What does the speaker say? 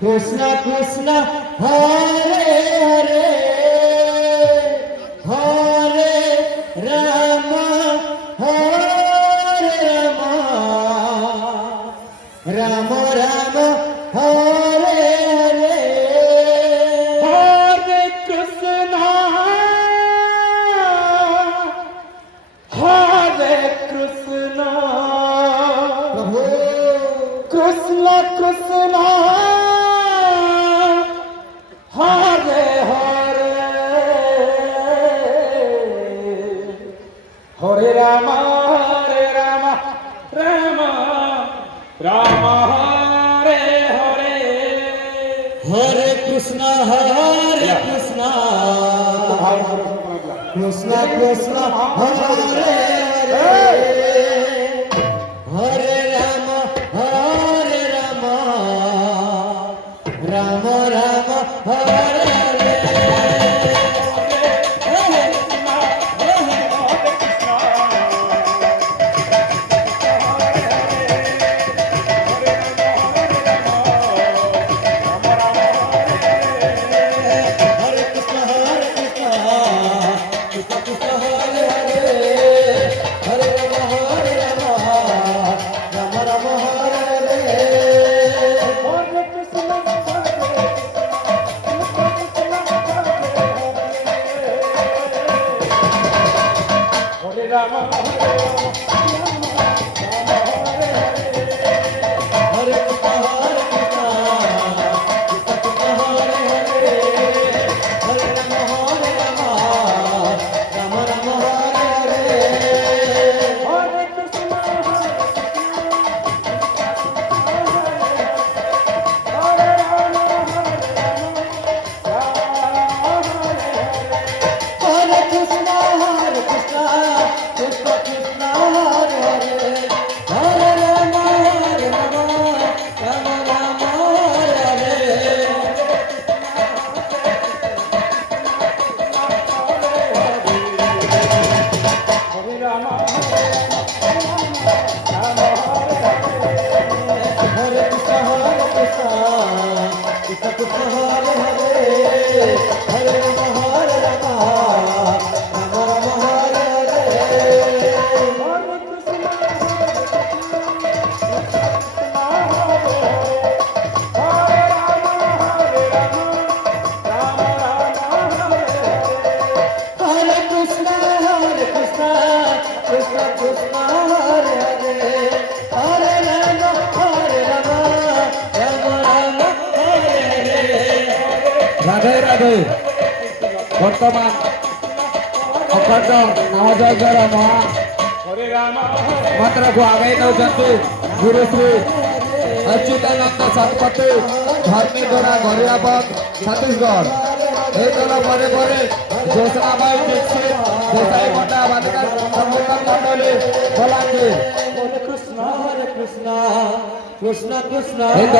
কৃষ্ণ কৃষ্ণ হরে হরে হরে রাম হরে রাম রাম রাম হরে হরে হরে কৃষ্ণ হরে কৃষ্ণ প্রভু কৃষ্ণ কৃষ্ণ হরে হরে হরে রাম রাম রাম হরে হরে হরে কৃষ্ণ কৃষ্ণ কৃষ্ণ হরে হরে হরে রাম রাম রাম হরে হরে হরে কৃষ্ণ কৃষ্ণ কৃষ্ণ হরে হরে হরে রাম রাম রাম হরে হরে হরে কৃষ্ণ হরে রাম হরে কৃষ্ণ কৃষ্ণ কৃষ্ণ হরে হরে হরে রাম রাম রাম হরে হরে হরে কৃষ্ণ হরে রাম হরে কৃষ্ণ কৃষ্ণ কৃষ্ণ হরে হরে হরে রাম রাম রাম হরে হরে হরে রাম হরে কৃষ্ণ কৃষ্ণ কৃষ্ণ হরে হরে হরে রাম রাম রাম হরে হরে হরে কৃষ্ণ কৃষ্ণ কৃষ্ণ হরে হরে হরে রাম রাম রাম হরে হরে রাধে রাধে বর্তমান ଅଖଣ୍ଡ ନାମଯଜ୍ଞର ମହା ମନ୍ତ୍ରକୁ ଆଗେଇ ନେଉଛନ୍ତି ଗୁରୁଶ୍ରୀ ଅଚ୍ୟୁତାନନ୍ଦ ଶତପଥୀ ଧର୍ମୀଗୋଡ଼ା ଗରିଆବନ୍ଦ ଛତିଶଗଡ଼ ଏହି ଦଳ ପରେ ପରେ ଜ୍ୟୋତ୍ସ୍ନାବାଇ ଦୀକ୍ଷିତ ଦେଶାଇ ମଣ୍ଡା ବାଲିକା ସଂଗଠନ ମଣ୍ଡଳୀ ବଲାଙ୍ଗୀର কৃষ্ণ কৃষ্ণ কৃষ্ণ কৃষ্ণ এই দল